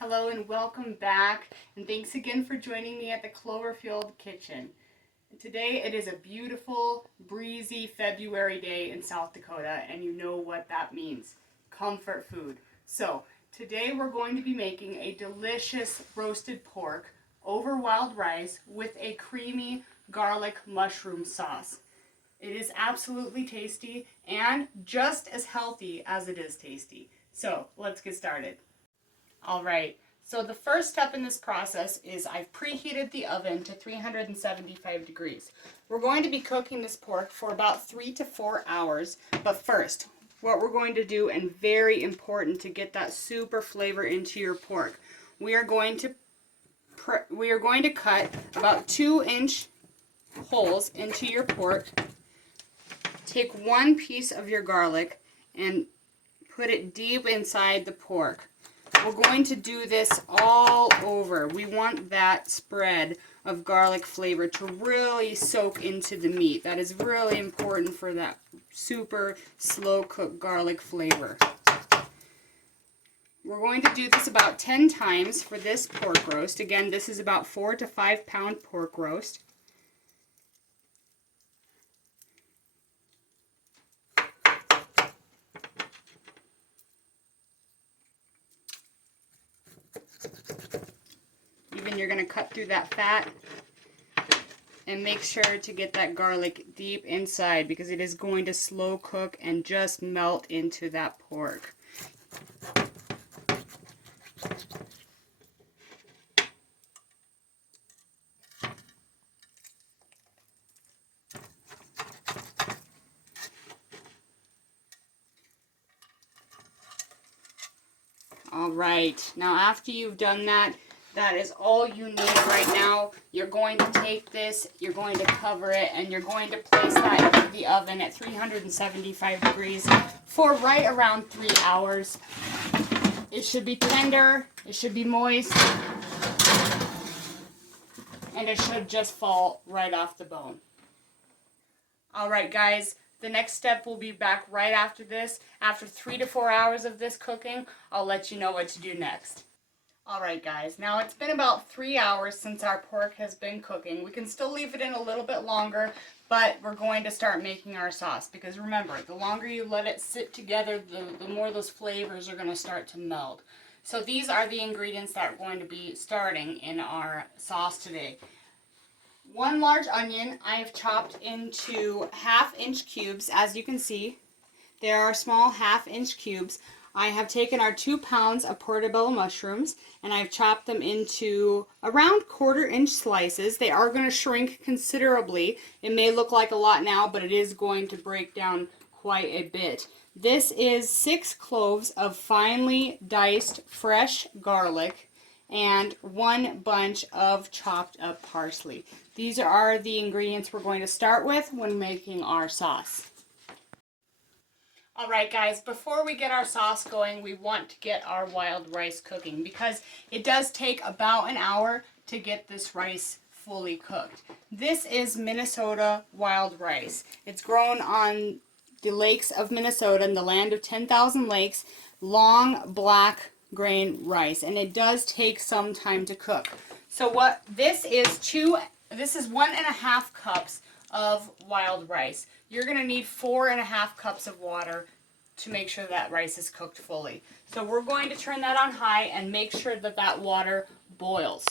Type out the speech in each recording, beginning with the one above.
Hello and welcome back, and thanks again for joining me at the Cloverfield kitchen. Today it is a beautiful, breezy February day in South Dakota, and you know what that means. Comfort food. So today we're going to be making a delicious roasted pork over wild rice with a creamy garlic mushroom sauce. It is absolutely tasty and just as healthy as it is tasty. So let's get started. All right, so the first step in this process is I've preheated the oven to 375 degrees. We're going to be cooking this pork for about 3 to 4 hours, but first, what we're going to do, and very important to get that super flavor into your pork, we are going to cut about 2-inch holes into your pork. Take one piece of your garlic and put it deep inside the pork. We're going to do this all over. We want that spread of garlic flavor to really soak into the meat. That is really important for that super slow cooked garlic flavor. We're going to do this about 10 times for this pork roast. Again, this is about 4 to 5 pound pork roast. You're going to cut through that fat and make sure to get that garlic deep inside because it is going to slow cook and just melt into that pork. All right, now after you've done that, that is all you need right now. You're going to take this, you're going to cover it, and you're going to place that into the oven at 375 degrees for right around 3 hours. It should be tender, it should be moist, and it should just fall right off the bone. All right, guys. The next step will be back right after this. After 3 to 4 hours of this cooking, I'll let you know what to do next. Alright guys, now it's been about 3 hours since our pork has been cooking. We can still leave it in a little bit longer, but we're going to start making our sauce. Because remember, the longer you let it sit together, the more those flavors are going to start to meld. So these are the ingredients that are going to be starting in our sauce today. 1 large onion I have chopped into 1/2-inch cubes. As you can see, there are small 1/2-inch cubes. I have taken our 2 pounds of portobello mushrooms and I've chopped them into around 1/4-inch slices. They are going to shrink considerably. It may look like a lot now, but it is going to break down quite a bit. This is 6 cloves of finely diced fresh garlic and 1 bunch of chopped up parsley. These are the ingredients we're going to start with when making our sauce. Alright guys, before we get our sauce going, we want to get our wild rice cooking because it does take about an hour to get this rice fully cooked. This is Minnesota wild rice. It's grown on the lakes of Minnesota, in the land of 10,000 lakes, long black grain rice, and it does take some time to cook. So what this is, this is 1.5 cups of wild rice. You're going to need 4.5 cups of water to make sure that rice is cooked fully. So we're going to turn that on high and make sure that that water boils.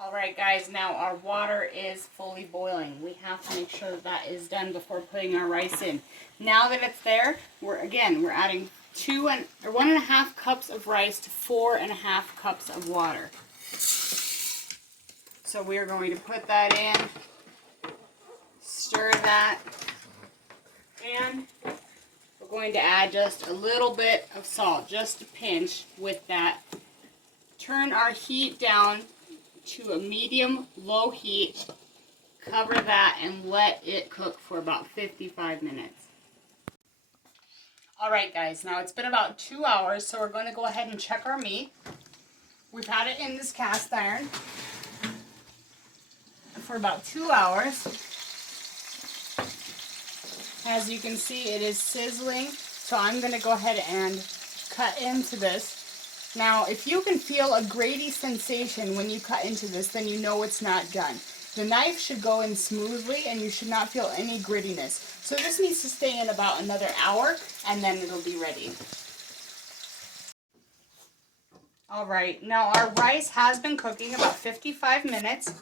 Alright guys, now our water is fully boiling. We have to make sure that is done before putting our rice in. Now that it's there, we're adding 1.5 cups of rice to 4.5 cups of water. So we're going to put that in, stir that, and we're going to add just a little bit of salt, just a pinch with that. Turn our heat down to a medium-low heat, cover that, and let it cook for about 55 minutes. Alright guys, now it's been about 2 hours, so we're going to go ahead and check our meat. We've had it in this cast iron for about 2 hours. As you can see, it is sizzling So I'm going to go ahead and cut into this. Now, if you can feel a grating sensation when you cut into this, then you know it's not done. The knife should go in smoothly and you should not feel any grittiness. So this needs to stay in about another hour and then it'll be ready. Alright, now our rice has been cooking about 55 minutes,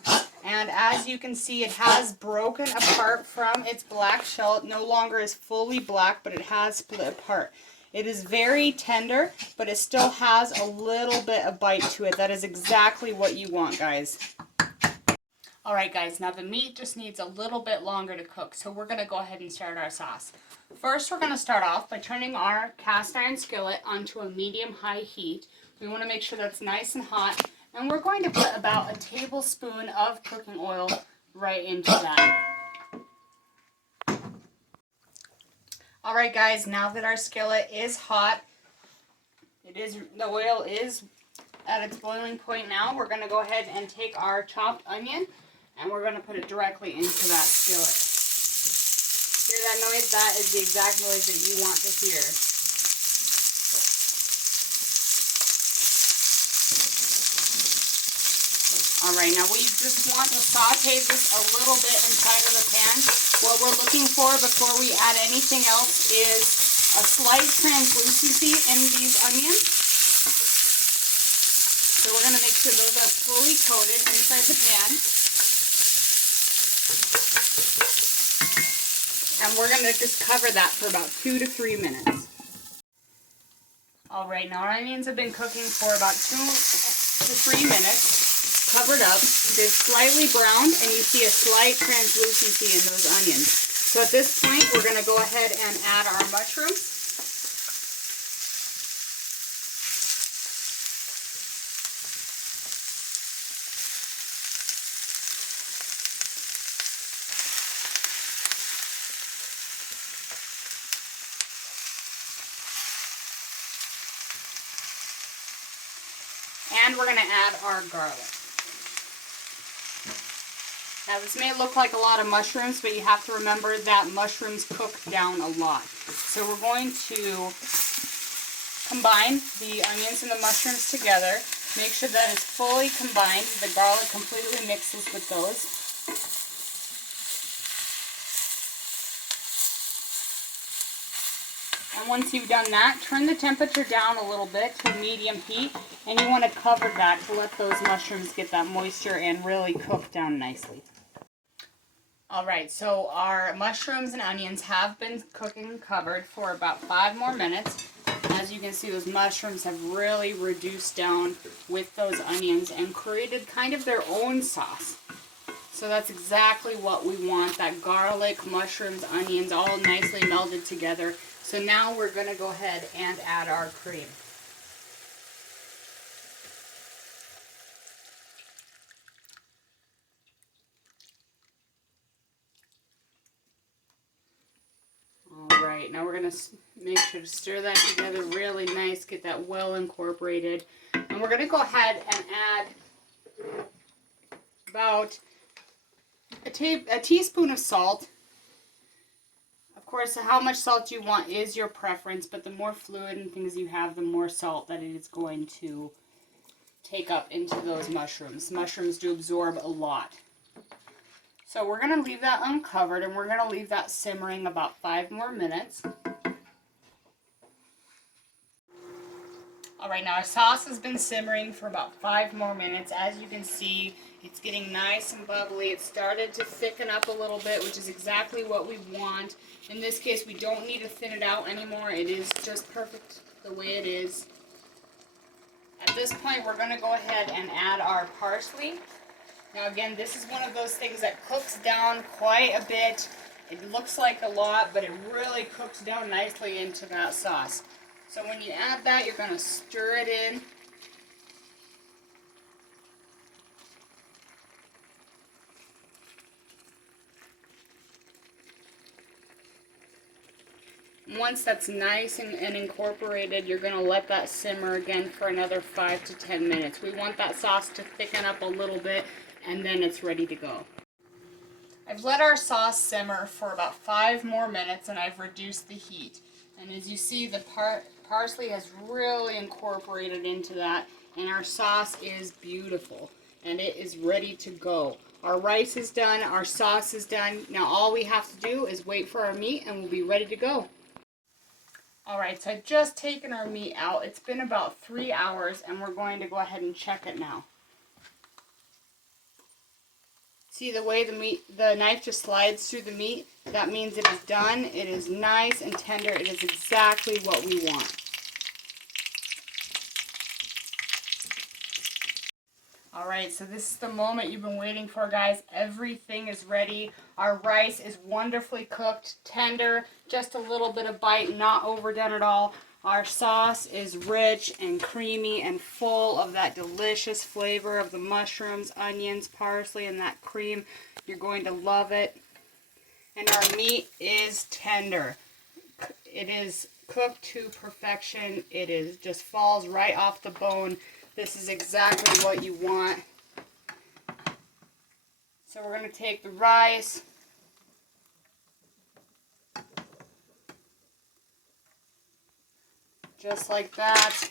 and as you can see, it has broken apart from its black shell. It no longer is fully black, but it has split apart. It is very tender, but it still has a little bit of bite to it. That is exactly what you want, guys. Alright guys, now the meat just needs a little bit longer to cook, so we're going to go ahead and start our sauce. First, we're going to start off by turning our cast iron skillet onto a medium-high heat. We want to make sure that's nice and hot, and we're going to put about a tablespoon of cooking oil right into that. Alright guys, now that our skillet is hot, the oil is at its boiling point now, we're going to go ahead and take our chopped onion, and we're going to put it directly into that skillet. Hear that noise? That is the exact noise that you want to hear. Alright, now we just want to saute this a little bit inside of the pan. What we're looking for before we add anything else is a slight translucency in these onions. So we're going to make sure those are fully coated inside the pan. And we're going to just cover that for about 2 to 3 minutes. Alright, now our onions have been cooking for about 2 to 3 minutes. Covered up, they're slightly browned, and you see a slight translucency in those onions. So at this point, we're going to go ahead and add our mushrooms. And we're going to add our garlic. Now this may look like a lot of mushrooms, but you have to remember that mushrooms cook down a lot. So we're going to combine the onions and the mushrooms together. Make sure that it's fully combined. The garlic completely mixes with those. And once you've done that, turn the temperature down a little bit to medium heat, and you want to cover that to let those mushrooms get that moisture and really cook down nicely. Alright, so our mushrooms and onions have been cooking and covered for about 5 more minutes. As you can see, those mushrooms have really reduced down with those onions and created kind of their own sauce. So that's exactly what we want, that garlic, mushrooms, onions all nicely melded together. So now we're going to go ahead and add our cream. Alright, now we're going to make sure to stir that together really nice, get that well incorporated. And we're going to go ahead and add about a teaspoon of salt. Of course, how much salt you want is your preference, but the more fluid and things you have, the more salt that it is going to take up into those mushrooms. Mushrooms do absorb a lot. So we're going to leave that uncovered, and we're going to leave that simmering about 5 more minutes. Alright, now our sauce has been simmering for about 5 more minutes. As you can see, it's getting nice and bubbly. It started to thicken up a little bit, which is exactly what we want. In this case, we don't need to thin it out anymore. It is just perfect the way it is. At this point, we're going to go ahead and add our parsley. Now again, this is one of those things that cooks down quite a bit. It looks like a lot, but it really cooks down nicely into that sauce. So when you add that, you're going to stir it in. Once that's nice and incorporated, you're going to let that simmer again for another 5 to 10 minutes. We want that sauce to thicken up a little bit, and then it's ready to go. I I've let our sauce simmer for about 5 more minutes and I've reduced the heat. And as you see, the parsley has really incorporated into that, and our sauce is beautiful and it is ready to go. Our rice is done, our sauce is done. Now all we have to do is wait for our meat and we'll be ready to go. Alright, so I've just taken our meat out. It's been about 3 hours and we're going to go ahead and check it now. See the way the knife just slides through the meat? That means it is done. It is nice and tender. It is exactly what we want. Alright, so this is the moment you've been waiting for, guys. Everything is ready. Our rice is wonderfully cooked, tender, just a little bit of bite, not overdone at all. Our sauce is rich and creamy and full of that delicious flavor of the mushrooms, onions, parsley, and that cream. You're going to love it. And our meat is tender. It is cooked to perfection. It is just falls right off the bone. This is exactly what you want. So we're going to take the rice. Just like that.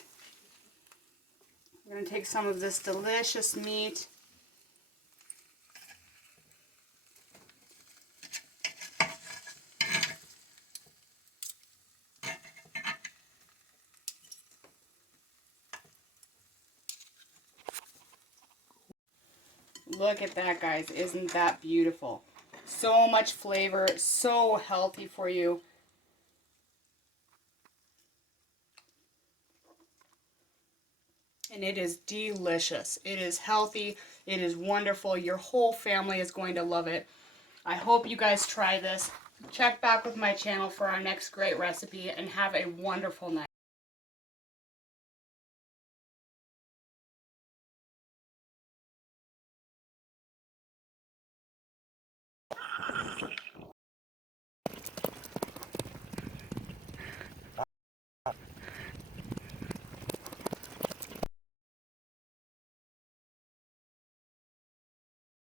We're going to take some of this delicious meat. Look at that, guys. Isn't that beautiful? So much flavor, so healthy for you. And it is delicious. It is healthy. It is wonderful. Your whole family is going to love it. I hope you guys try this. Check back with my channel for our next great recipe and have a wonderful night.